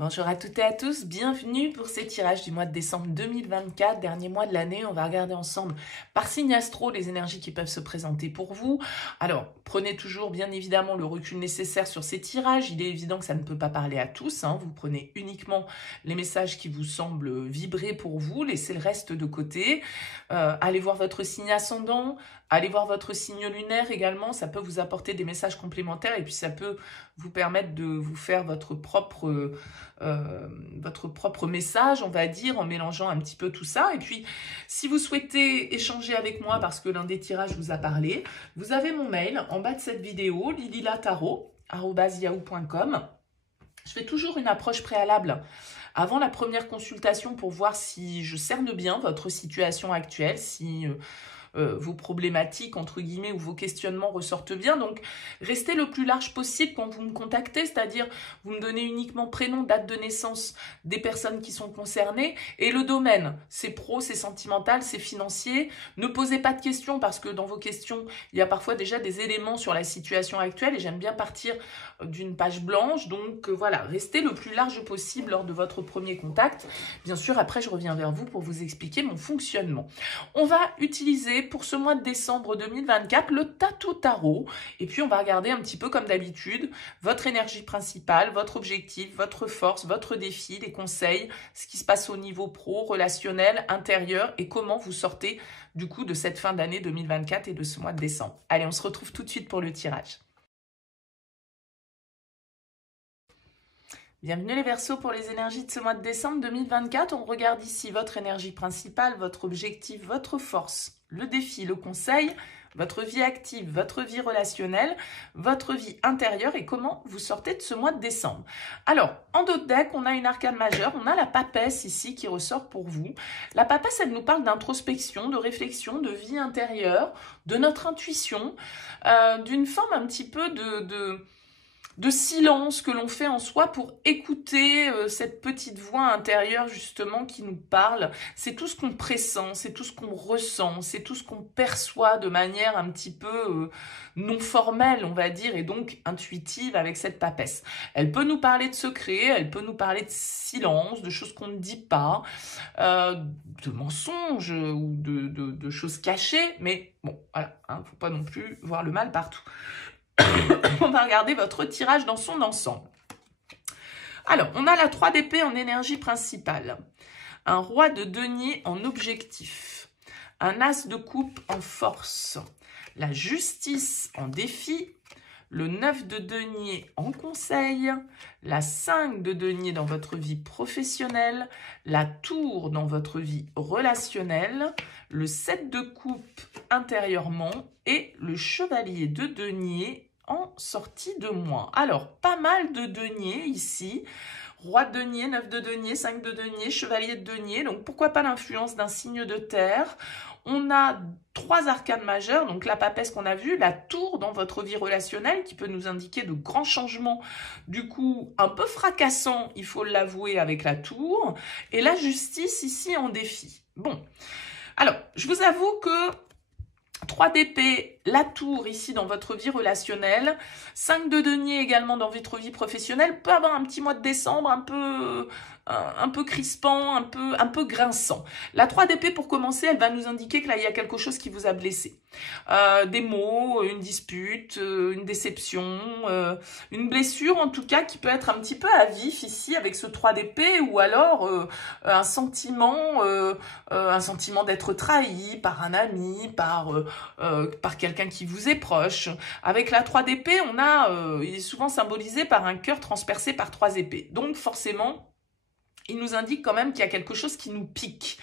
Bonjour à toutes et à tous, bienvenue pour ces tirages du mois de décembre 2024, dernier mois de l'année. On va regarder ensemble par signe astro les énergies qui peuvent se présenter pour vous. Alors, prenez toujours bien évidemment le recul nécessaire sur ces tirages. Il est évident que ça ne peut pas parler à tous. Vous prenez uniquement les messages qui vous semblent vibrer pour vous, laissez le reste de côté. Allez voir votre signe ascendant, allez voir votre signe lunaire également. Ça peut vous apporter des messages complémentaires et puis ça peut vous permettre de vous faire votre propre message, on va dire, en mélangeant un petit peu tout ça. Et puis, si vous souhaitez échanger avec moi parce que l'un des tirages vous a parlé, vous avez mon mail en bas de cette vidéo, lililatarot@yahoo.com. Je fais toujours une approche préalable avant la première consultation pour voir si je cerne bien votre situation actuelle, si vos problématiques, entre guillemets, ou vos questionnements ressortent bien. Donc, restez le plus large possible quand vous me contactez, c'est-à-dire vous me donnez uniquement prénom, date de naissance des personnes qui sont concernées et le domaine. C'est pro, c'est sentimental, c'est financier. Ne posez pas de questions parce que dans vos questions, il y a parfois déjà des éléments sur la situation actuelle et j'aime bien partir d'une page blanche. Donc, voilà, restez le plus large possible lors de votre premier contact. Bien sûr, après, je reviens vers vous pour vous expliquer mon fonctionnement. On va utiliser pour ce mois de décembre 2024 le Tatou Tarot et puis on va regarder un petit peu comme d'habitude votre énergie principale, votre objectif, votre force, votre défi, les conseils, ce qui se passe au niveau pro, relationnel, intérieur et comment vous sortez du coup de cette fin d'année 2024 et de ce mois de décembre. Allez, on se retrouve tout de suite pour le tirage. Bienvenue les Verseaux pour les énergies de ce mois de décembre 2024. On regarde ici votre énergie principale, votre objectif, votre force, le défi, le conseil, votre vie active, votre vie relationnelle, votre vie intérieure et comment vous sortez de ce mois de décembre. Alors, en dos de deck, on a une arcane majeure, on a la papesse ici qui ressort pour vous. La papesse, elle nous parle d'introspection, de réflexion, de vie intérieure, de notre intuition, d'une forme un petit peu de silence que l'on fait en soi pour écouter cette petite voix intérieure justement qui nous parle. C'est tout ce qu'on pressent, c'est tout ce qu'on ressent, c'est tout ce qu'on perçoit de manière un petit peu non formelle, on va dire, et donc intuitive avec cette papesse. Elle peut nous parler de secrets, elle peut nous parler de silence, de choses qu'on ne dit pas, de mensonges ou de choses cachées, mais bon, voilà, faut pas non plus voir le mal partout. On va regarder votre tirage dans son ensemble. Alors, on a la 3 d'épée en énergie principale, un roi de denier en objectif, un as de coupe en force, la justice en défi, le 9 de denier en conseil, la 5 de denier dans votre vie professionnelle, la tour dans votre vie relationnelle, le 7 de coupe intérieurement et le chevalier de denier en sortie de mois. Alors, pas mal de deniers ici. Roi de denier, 9 de denier, 5 de denier, chevalier de denier. Donc, pourquoi pas l'influence d'un signe de terre? On a 3 arcanes majeures, donc la papesse qu'on a vue, la tour dans votre vie relationnelle qui peut nous indiquer de grands changements, du coup un peu fracassant, il faut l'avouer, avec la tour, et la justice ici en défi. Bon, alors je vous avoue que 3 d'épée, la tour ici dans votre vie relationnelle, 5 de denier également dans votre vie professionnelle, peut avoir un petit mois de décembre un peu crispant, un peu grinçant. La 3 d'épée pour commencer, elle va nous indiquer que là il y a quelque chose qui vous a blessé. Des mots, une dispute, une déception, une blessure en tout cas qui peut être un petit peu à vif ici avec ce 3 d'épée ou alors un sentiment d'être trahi par un ami, par quelqu'un qui vous est proche. Avec la 3 d'épée, il est souvent symbolisé par un cœur transpercé par 3 épées. Donc forcément, il nous indique quand même qu'il y a quelque chose qui nous pique.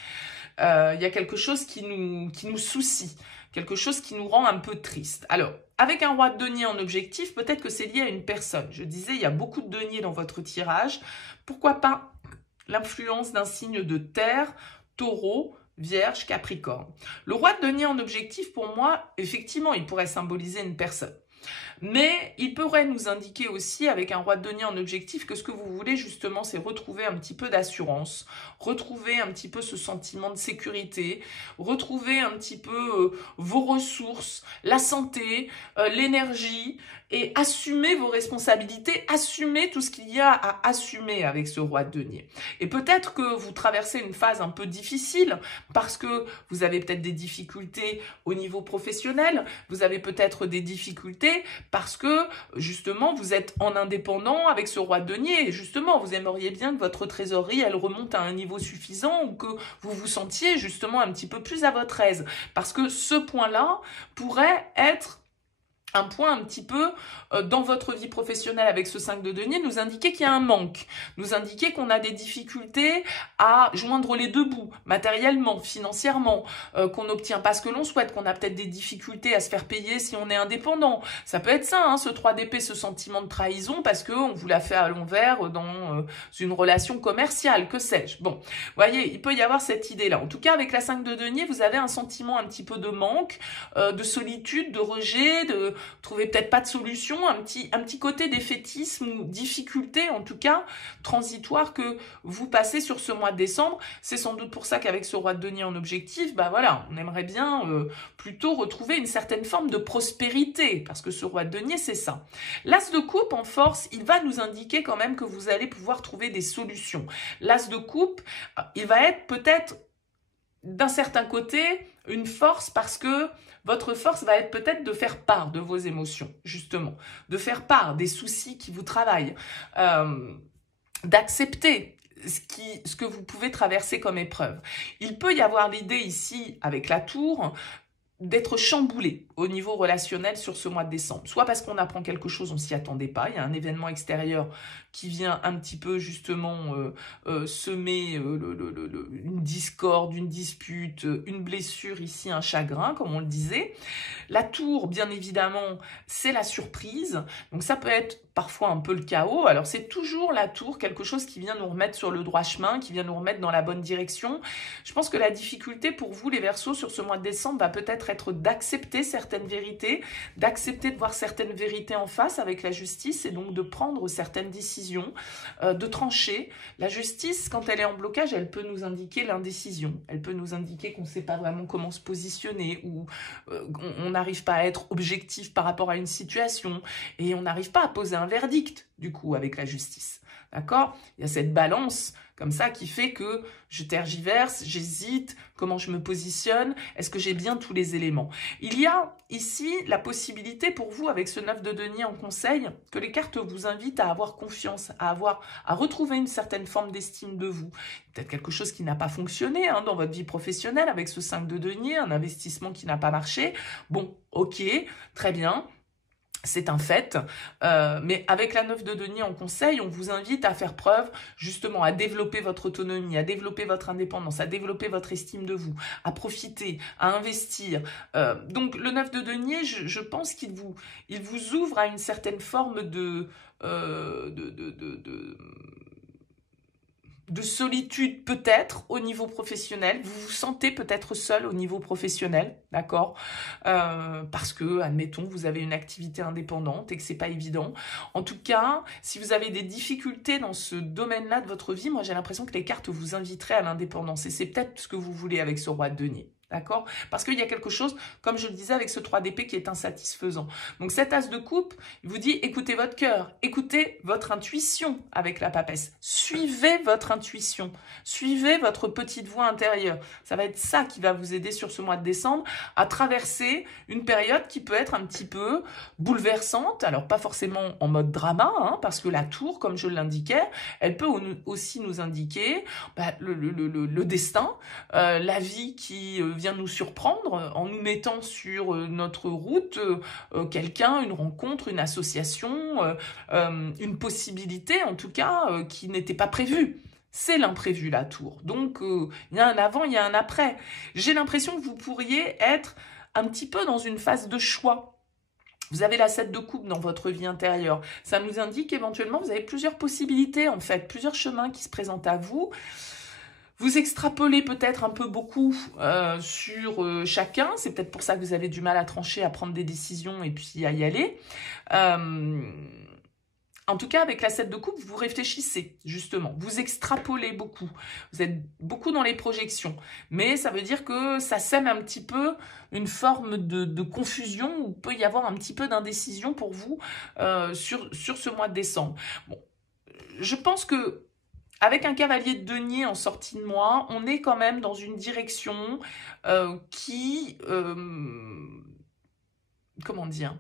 Il y a quelque chose qui nous soucie, quelque chose qui nous rend un peu triste. Alors, avec un roi de denier en objectif, peut-être que c'est lié à une personne. Je disais, il y a beaucoup de deniers dans votre tirage. Pourquoi pas l'influence d'un signe de terre, taureau, Vierge, Capricorne. Le roi de denier en objectif, pour moi, effectivement, il pourrait symboliser une personne. Mais il pourrait nous indiquer aussi, avec un roi de denier en objectif, que ce que vous voulez justement, c'est retrouver un petit peu d'assurance, retrouver un petit peu ce sentiment de sécurité, retrouver un petit peu vos ressources, la santé, l'énergie, et assumez vos responsabilités, assumez tout ce qu'il y a à assumer avec ce roi de denier. Et peut-être que vous traversez une phase un peu difficile parce que vous avez peut-être des difficultés au niveau professionnel, vous avez peut-être des difficultés parce que justement vous êtes en indépendant avec ce roi de denier et justement vous aimeriez bien que votre trésorerie elle remonte à un niveau suffisant ou que vous vous sentiez justement un petit peu plus à votre aise parce que ce point-là pourrait être un point un petit peu dans votre vie professionnelle avec ce 5 de denier, nous indiquer qu'il y a un manque, nous indiquer qu'on a des difficultés à joindre les deux bouts, matériellement, financièrement, qu'on n'obtient pas ce que l'on souhaite, qu'on a peut-être des difficultés à se faire payer si on est indépendant. Ça peut être ça, hein, ce 3 d'épée, ce sentiment de trahison, parce qu'on vous l'a fait à l'envers dans une relation commerciale, que sais-je. Bon, vous voyez, il peut y avoir cette idée-là. En tout cas, avec la 5 de denier, vous avez un sentiment un petit peu de manque, de solitude, de rejet, de trouvez peut-être pas de solution, un petit côté défaitisme ou difficulté, en tout cas, transitoire que vous passez sur ce mois de décembre. C'est sans doute pour ça qu'avec ce roi de denier en objectif, bah voilà, on aimerait bien plutôt retrouver une certaine forme de prospérité, parce que ce roi de denier, c'est ça. L'as de coupe, en force, il va nous indiquer quand même que vous allez pouvoir trouver des solutions. L'as de coupe, il va être peut-être d'un certain côté une force parce que votre force va être peut-être de faire part de vos émotions, justement, de faire part des soucis qui vous travaillent, d'accepter ce que vous pouvez traverser comme épreuve. Il peut y avoir l'idée ici, avec la tour, d'être chamboulé au niveau relationnel sur ce mois de décembre. Soit parce qu'on apprend quelque chose, on s'y attendait pas, il y a un événement extérieur qui vient un petit peu justement semer une discorde, une dispute, une blessure ici, un chagrin, comme on le disait. La tour, bien évidemment, c'est la surprise. Donc ça peut être parfois un peu le chaos. Alors c'est toujours la tour, quelque chose qui vient nous remettre sur le droit chemin, qui vient nous remettre dans la bonne direction. Je pense que la difficulté pour vous, les Verseaux, sur ce mois de décembre, va peut-être être d'accepter certaines vérités, d'accepter de voir certaines vérités en face avec la justice et donc de prendre certaines décisions, de trancher. La justice, quand elle est en blocage, elle peut nous indiquer l'indécision. Elle peut nous indiquer qu'on ne sait pas vraiment comment se positionner ou on n'arrive pas à être objectif par rapport à une situation et on n'arrive pas à poser un verdict, du coup, avec la justice. D'accord? Il y a cette balance comme ça qui fait que je tergiverse, j'hésite, comment je me positionne, est-ce que j'ai bien tous les éléments? Il y a ici la possibilité pour vous, avec ce 9 de denier en conseil, que les cartes vous invitent à avoir confiance, à retrouver une certaine forme d'estime de vous. Peut-être quelque chose qui n'a pas fonctionné hein, dans votre vie professionnelle avec ce 5 de denier, un investissement qui n'a pas marché. Bon, ok, très bien. C'est un fait, mais avec la 9 de denier en conseil, on vous invite à faire preuve justement à développer votre autonomie, à développer votre indépendance, à développer votre estime de vous, à profiter, à investir. Donc le 9 de denier, je pense qu'il vous ouvre à une certaine forme de solitude peut-être au niveau professionnel, vous vous sentez peut-être seul au niveau professionnel, d'accord, parce que, admettons, vous avez une activité indépendante et que c'est pas évident. En tout cas, si vous avez des difficultés dans ce domaine-là de votre vie, moi j'ai l'impression que les cartes vous inviteraient à l'indépendance et c'est peut-être ce que vous voulez avec ce roi de denier. D'accord? Parce qu'il y a quelque chose, comme je le disais, avec ce 3 d'épée qui est insatisfaisant. Donc cet as de coupe, il vous dit écoutez votre cœur, écoutez votre intuition avec la papesse. Suivez votre intuition, suivez votre petite voix intérieure. Ça va être ça qui va vous aider sur ce mois de décembre à traverser une période qui peut être un petit peu bouleversante. Alors pas forcément en mode drama, hein, parce que la tour, comme je l'indiquais, elle peut aussi nous indiquer le destin, la vie qui vient nous surprendre en nous mettant sur notre route quelqu'un, une rencontre, une association, une possibilité en tout cas qui n'était pas prévue. C'est l'imprévu la tour. Donc il y a un avant, il y a un après. J'ai l'impression que vous pourriez être un petit peu dans une phase de choix. Vous avez la 7 de coupe dans votre vie intérieure. Ça nous indique qu'éventuellement vous avez plusieurs possibilités en fait, plusieurs chemins qui se présentent à vous. Vous extrapolez peut-être un peu beaucoup sur chacun. C'est peut-être pour ça que vous avez du mal à trancher, à prendre des décisions et puis à y aller. En tout cas, avec la 7 de coupe, vous réfléchissez, justement. Vous extrapolez beaucoup. Vous êtes beaucoup dans les projections. Mais ça veut dire que ça sème un petit peu une forme de confusion où peut y avoir un petit peu d'indécision pour vous sur ce mois de décembre. Bon, je pense que avec un cavalier de denier en sortie de mois, on est quand même dans une direction qui... comment dire ?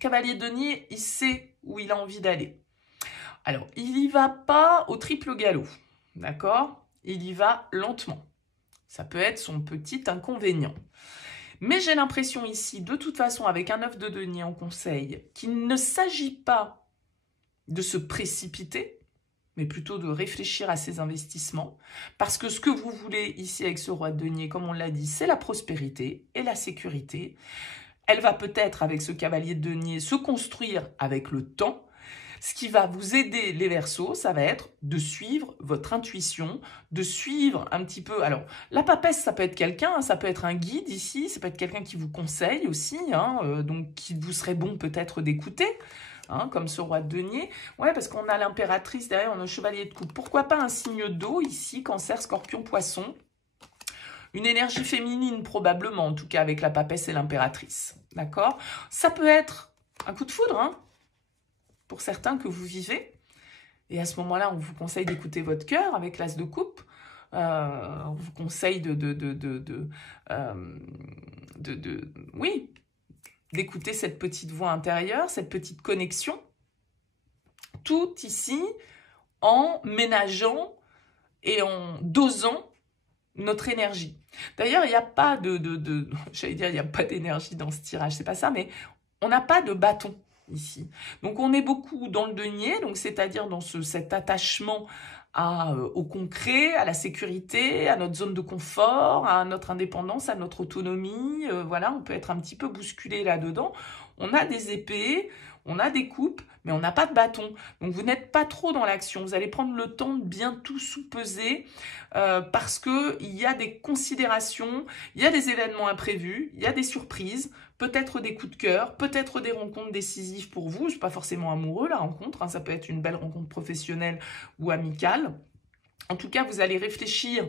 Cavalier de denier, il sait où il a envie d'aller. Alors, il n'y va pas au triple galop, d'accord? Il y va lentement. Ça peut être son petit inconvénient. Mais j'ai l'impression ici, de toute façon, avec un 9 de denier en conseil, qu'il ne s'agit pas de se précipiter, mais plutôt de réfléchir à ses investissements. Parce que ce que vous voulez ici avec ce roi de denier, comme on l'a dit, c'est la prospérité et la sécurité. Elle va peut-être, avec ce cavalier de denier, se construire avec le temps. Ce qui va vous aider, les Verseaux, ça va être de suivre votre intuition, de suivre un petit peu... Alors, la papesse, ça peut être quelqu'un, hein, ça peut être un guide ici, ça peut être quelqu'un qui vous conseille aussi, hein, donc qui vous serait bon peut-être d'écouter, hein, comme ce roi de denier. Ouais, parce qu'on a l'impératrice derrière, on a le chevalier de coupe. Pourquoi pas un signe d'eau ici, Cancer, Scorpion, Poisson? Une énergie féminine probablement, en tout cas avec la papesse et l'impératrice. D'accord? Ça peut être un coup de foudre, hein, pour certains que vous vivez. Et à ce moment-là, on vous conseille d'écouter votre cœur avec l'as de coupe. On vous conseille oui, d'écouter cette petite voix intérieure, cette petite connexion. Tout ici en ménageant et en dosant notre énergie. D'ailleurs, il n'y a pas j'allais dire, il n'y a pas d'énergie dans ce tirage, c'est pas ça, mais on n'a pas de bâton ici. Donc, on est beaucoup dans le denier, donc c'est-à-dire dans cet attachement au concret, à la sécurité, à notre zone de confort, à notre indépendance, à notre autonomie. Voilà, on peut être un petit peu bousculé là-dedans. On a des épées, on a des coupes, mais on n'a pas de bâton. Donc, vous n'êtes pas trop dans l'action. Vous allez prendre le temps de bien tout sous-peser parce qu'il y a des considérations, il y a des événements imprévus, il y a des surprises, peut-être des coups de cœur, peut-être des rencontres décisives pour vous. C'est pas forcément amoureux, la rencontre. Hein, ça peut être une belle rencontre professionnelle ou amicale. En tout cas, vous allez réfléchir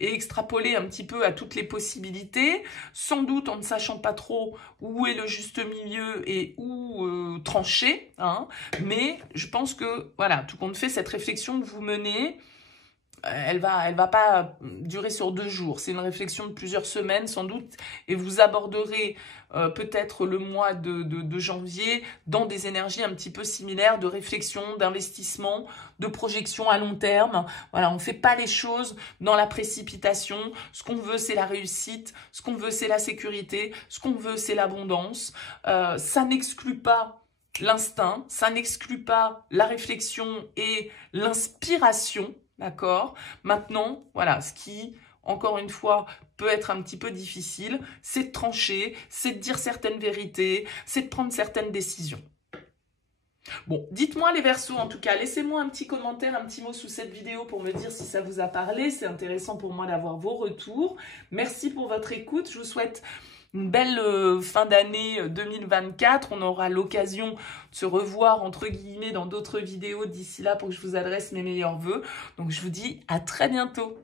et extrapoler un petit peu à toutes les possibilités, sans doute en ne sachant pas trop où est le juste milieu et où trancher. Hein. Mais je pense que, voilà, tout compte fait, cette réflexion que vous menez, elle va pas durer sur 2 jours. C'est une réflexion de plusieurs semaines sans doute et vous aborderez peut-être le mois de janvier dans des énergies un petit peu similaires de réflexion, d'investissement, de projection à long terme. Voilà, on ne fait pas les choses dans la précipitation. Ce qu'on veut, c'est la réussite. Ce qu'on veut, c'est la sécurité. Ce qu'on veut, c'est l'abondance. Ça n'exclut pas l'instinct. Ça n'exclut pas la réflexion et l'inspiration. D'accord? Maintenant, voilà, ce qui, encore une fois, peut être un petit peu difficile, c'est de trancher, c'est de dire certaines vérités, c'est de prendre certaines décisions. Bon, dites-moi les Verseaux, en tout cas, laissez-moi un petit commentaire, un petit mot sous cette vidéo pour me dire si ça vous a parlé. C'est intéressant pour moi d'avoir vos retours. Merci pour votre écoute. Je vous souhaite une belle fin d'année 2024. On aura l'occasion de se revoir, entre guillemets, dans d'autres vidéos d'ici là pour que je vous adresse mes meilleurs vœux. Donc, je vous dis à très bientôt.